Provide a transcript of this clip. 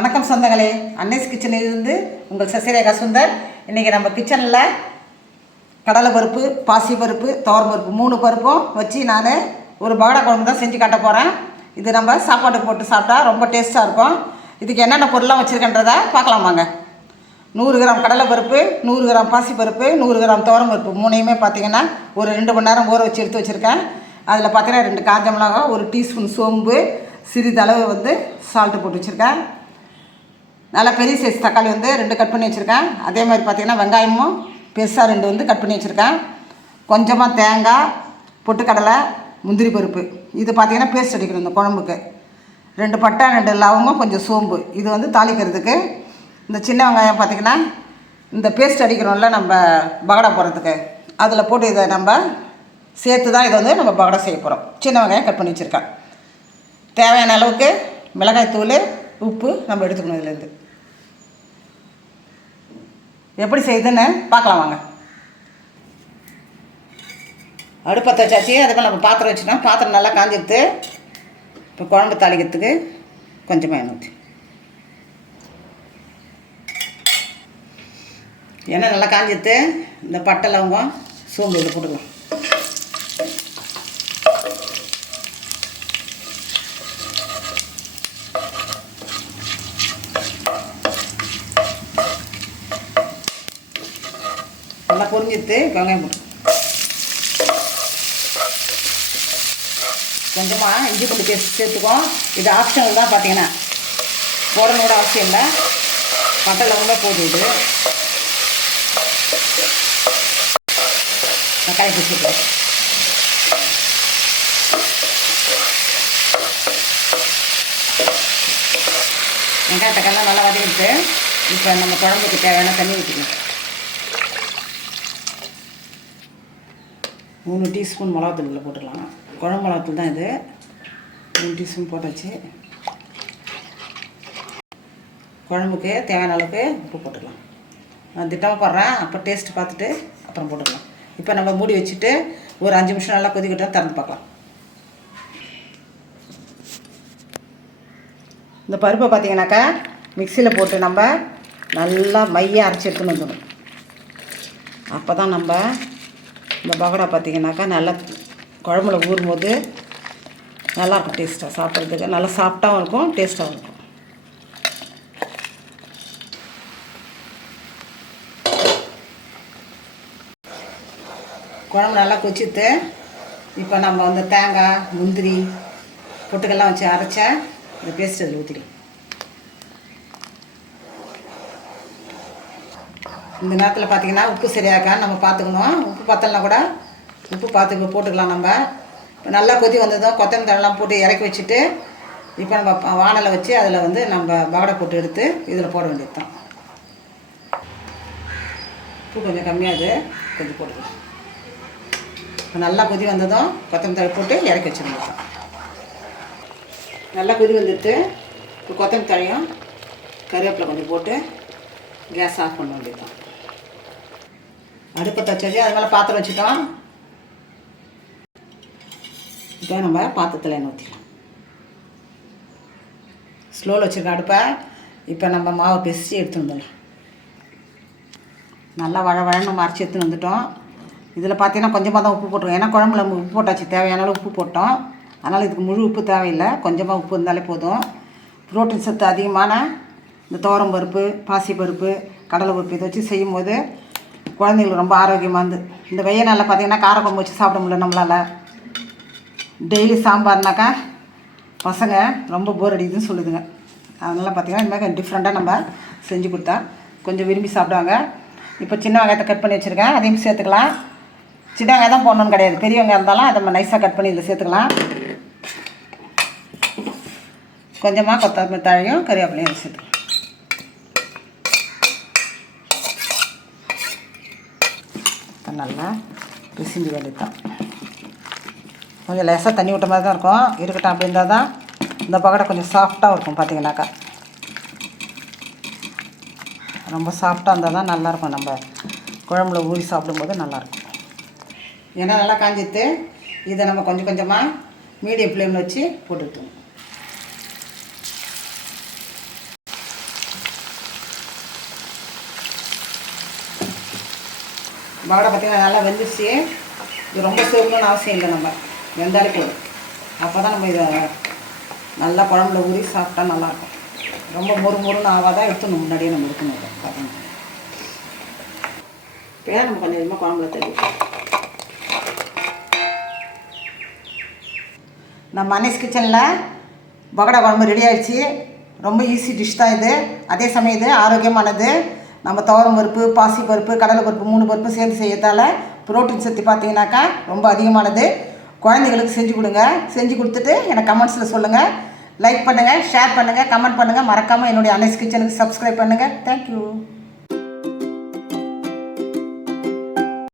வணக்கம் சொந்தங்களே, அன்னைஸ் கிச்சனிலிருந்து உங்கள் சசிரேகா சுந்தர். இன்றைக்கி நம்ம கிச்சனில் கடலை பருப்பு, பாசி பருப்பு, துவரம் பருப்பு 3 பருப்பும் வச்சு நான் ஒரு பகடா குழம்பு தான் செஞ்சு காட்ட போகிறேன். இது நம்ம சாப்பாட்டுக்கு போட்டு சாப்பிட்டா ரொம்ப டேஸ்ட்டாக இருக்கும். இதுக்கு என்னென்ன பொருள்லாம் வச்சுருக்கன்றதை பார்க்கலாமாங்க. 100 கிராம் கடலை பருப்பு, 100 கிராம் பாசி பருப்பு, 100 கிராம் துவரம் பருப்பு 3யுமே பார்த்திங்கன்னா ஒரு 2 மணி நேரம் ஊற வச்சு எடுத்து வச்சுருக்கேன். அதில் பார்த்திங்கன்னா 2 காஞ்ச மிளகாய், 1 டீஸ்பூன் சோம்பு, சிறிதளவு சால்ட்டு போட்டு வச்சுருக்கேன். நல்லா பெரிய சைஸ் தக்காளி 2 கட் பண்ணி வச்சுருக்கேன். அதே மாதிரி பார்த்திங்கன்னா வெங்காயமும் பெருசாக 2 கட் பண்ணி வச்சுருக்கேன். கொஞ்சமாக தேங்காய், பொட்டுக்கடலை, முந்திரி பருப்பு. இது பார்த்திங்கன்னா பேஸ்ட் அடிக்கணும் இந்த குழம்புக்கு. 2 பட்டை, 2 லவங்கம், கொஞ்சம் சோம்பு. இது தாளிக்கிறதுக்கு. இந்த சின்ன வெங்காயம் பார்த்திங்கன்னா இந்த பேஸ்ட் அடிக்கிறோம்ல நம்ம பகடா போடுறதுக்கு, அதில் போட்டு இதை நம்ம சேர்த்து தான் இதை நம்ம பகடா செய்ய போகிறோம். சின்ன வெங்காயம் கட் பண்ணி வச்சுருக்கேன். தேவையான அளவுக்கு மிளகாய் தூள், உப்பு நம்ம எடுத்துக்கணும். இதுலேருந்து எப்படி செய்யுதுன்னு பார்க்கலாம் வாங்க. அடுப்பத்தை வச்சாச்சு. அதுக்கு நம்ம பாத்திரம் வச்சுட்டோம். பாத்திரம் நல்லா காஞ்சிடுத்து. இப்போ குழம்பு தாளிக்கிறதுக்கு கொஞ்சமாக எண்ணெய் ஊற்றி, எண்ணெய் நல்லா காஞ்சிடுத்து. இந்த பட்டை, லவங்கம், சோம்பு இதை போட்டுக்கலாம். நல்லா பொரிஞ்சிட்டு வெங்காயம் போட்டு கொஞ்சமாக இஞ்சி பூண்டு பேஸ்ட் சேர்த்துக்கோம். இது ஆப்ஷனல் தான், பார்த்தீங்கன்னா போடணும் கூட அவசியம் இல்லை. பட்டை லவங்க போட்டு இது தக்காளி பிடிச்சிட்டு வெங்காய தக்காளிலாம் நல்லா வதக்கிட்டு இப்போ நம்ம குழம்புக்கு தேவையான தண்ணி ஊற்றிக்கலாம். 3 டீஸ்பூன் மிளகாத்தூள் உள்ள போட்டுடலாம். குழம்பு மிளகாத்தூள் தான் இது. 3 டீஸ்பூன் போட்டாச்சு. குழம்புக்கு தேவையான அளவுக்கு உப்பு போட்டுக்கலாம். நான் திட்டமாக போடுறேன், அப்போ டேஸ்ட்டு பார்த்துட்டு அப்புறம் போட்டுக்கலாம். இப்போ நம்ம மூடி வச்சுட்டு ஒரு 5 நிமிஷம் நல்லா கொதிக்கிட்டோம், திறந்து பார்க்கலாம். இந்த பருப்பை பார்த்திங்கனாக்கா மிக்சியில் போட்டு நம்ம நல்லா மையாக அரைச்சி எடுத்துன்னு வந்துடணும். அப்போ தான் நம்ம இந்த பகடா பார்த்திங்கனாக்கா நல்லா குழம்புல ஊறும்போது நல்லாயிருக்கும். டேஸ்ட்டாக சாப்பிட்றதுக்கு நல்லா சாஃப்டாகவும் இருக்கும், டேஸ்ட்டாகவும் இருக்கும். குழம்பு நல்லா கொச்சிட்டு இப்போ நம்ம தேங்காய், முந்திரி, பொட்டுக்கெல்லாம் வச்சு அரைச்ச இந்த பேஸ்ட் அதில் ஊற்றிக்கலாம். இந்த நேரத்தில் பார்த்திங்கன்னா உப்பு சரியாக்கான்னு நம்ம பார்த்துக்கணும். உப்பு பத்தலைனா கூட உப்பு பார்த்து போட்டுக்கலாம். நம்ம இப்போ நல்லா கொதி வந்ததும் கொத்தமல்லி தழைலாம் போட்டு இறக்கி வச்சுட்டு இப்போ நம்ம வானலை வச்சு அதில் நம்ம பகடா போட்டு எடுத்து இதில் போட வேண்டியது தான். உப்பு கொஞ்சம் கம்மியாது, கொஞ்சம் போட்டுக்கலாம். இப்போ நல்லா கொதி வந்ததும் கொத்தமல்லி தழை போட்டு இறக்கி வச்சுருந்தோம். நல்லா கொதி வந்துட்டு இப்போ கொத்தமல்லி தழையும் கருவேப்பிலை கொஞ்சம் போட்டு கேஸ் ஆஃப் பண்ண வேண்டியது தான். அடுப்பத்தை வச்சாச்சு. அது மேலே பாத்திரம் வச்சுட்டோம். இப்போ நம்ம பாத்திரத்தில் எண்ணெய் ஊற்றிக்கலாம். ஸ்லோவில் வச்சுருக்க அடுப்பை. இப்போ நம்ம மாவை பிசைச்சு எடுத்துன்னு வந்துடலாம். நல்லா வழன்னு அரைச்சி எடுத்துன்னு வந்துட்டோம். இதில் பார்த்தீங்கன்னா கொஞ்சமாக தான் உப்பு போட்டுருக்கோம். ஏன்னா குழம்புல உப்பு போட்டாச்சு, தேவையான அளவு உப்பு போட்டோம். அதனால் இதுக்கு முழு உப்பு தேவையில்லை, கொஞ்சமாக உப்பு இருந்தாலே போதும். புரோட்டீன் சத்து அதிகமான இந்த துவரம் பருப்பு, பாசி பருப்பு, கடலை பருப்பு இதை வச்சு செய்யும்போது குழந்தைங்களுக்கு ரொம்ப ஆரோக்கியமாக இருந்து. இந்த வெய்ய நாளில் பார்த்திங்கன்னா காரக்குழம்பு வச்சு சாப்பிட முடியல நம்மளால். டெய்லி சாம்பார்னாக்கா பசங்க ரொம்ப போர் அடிக்குதுன்னு சொல்லுதுங்க. அதனால் பார்த்திங்கன்னா இனிமேல் டிஃப்ரெண்ட்டாக நம்ம செஞ்சு கொடுத்தா கொஞ்சம் விரும்பி சாப்பிடுவாங்க. இப்போ சின்ன வெங்காயத்தை கட் பண்ணி வச்சுருக்கேன், அதையும் சேர்த்துக்கலாம். சின்ன வெங்காயம் தான் போடணுன்னு கிடையாது, பெரிய வெங்காயம் இருந்தாலும் அதை நம்ம நைஸாக கட் பண்ணி இதில் சேர்த்துக்கலாம். கொஞ்சமாக கொத்தமல்லி தழையும் கறிவேப்பிலையும் சேர்த்துக்கலாம். நல்லா பிசிஞ்சு வேண்டியதான். கொஞ்சம் லேசாக தண்ணி விட்ட மாதிரி தான் இருக்கும், இருக்கட்டும். அப்படி இருந்தால் தான் இந்த பகடா கொஞ்சம் சாஃப்டாக இருக்கும். பார்த்தீங்கன்னாக்கா ரொம்ப சாஃப்டாக இருந்தால் தான் நல்லாயிருக்கும். நம்ம குழம்புல ஊறி சாப்பிடும்போது நல்லாயிருக்கும். ஏன்னா நல்லா காஞ்சிட்டு இதை நம்ம கொஞ்சம் கொஞ்சமாக மீடியம் ஃப்ளேமில் வச்சு போட்டுவிட்டுருவோம். பகடா பார்த்திங்கன்னா நல்லா வெந்துச்சு. இது ரொம்ப சேவணும்னு அவசியம் இல்லை, நம்ம வெந்தாலே போதும். அப்போ தான் நம்ம இதை நல்லா குழம்புல ஊறி சாப்பிட்டா நல்லாயிருக்கும். ரொம்ப மொறுன்னு ஆவாதான் எடுத்துணும், முன்னாடியே நம்ம இருக்கணும். இதை பார்த்தீங்கன்னா இப்போ நம்ம கொஞ்சம் கொஞ்சமாக குழம்புல தள்ளி நம்ம அன்னைஸ் கிச்சனில் பகடா குழம்பு ரெடி ஆகிடுச்சு. ரொம்ப ஈஸி டிஷ் தான் இது. அதே சமயம் இது ஆரோக்கியமானது. நம்ம துவரம் பருப்பு, பாசி பருப்பு, கடலை பருப்பு 3 பருப்பு சேர்ந்து செய்யறதால புரோட்டீன் சக்தி பார்த்தீங்கன்னாக்கா ரொம்ப அதிகமானது. குழந்தைகளுக்கு செஞ்சு கொடுங்க. செஞ்சு கொடுத்துட்டு எனக்கு கமெண்ட்ஸில் சொல்லுங்கள். லைக் பண்ணுங்கள், ஷேர் பண்ணுங்கள், கமெண்ட் பண்ணுங்கள். மறக்காமல் என்னுடைய அன்னைஸ் கிச்சனுக்கு சப்ஸ்கிரைப் பண்ணுங்கள். தேங்க்யூ.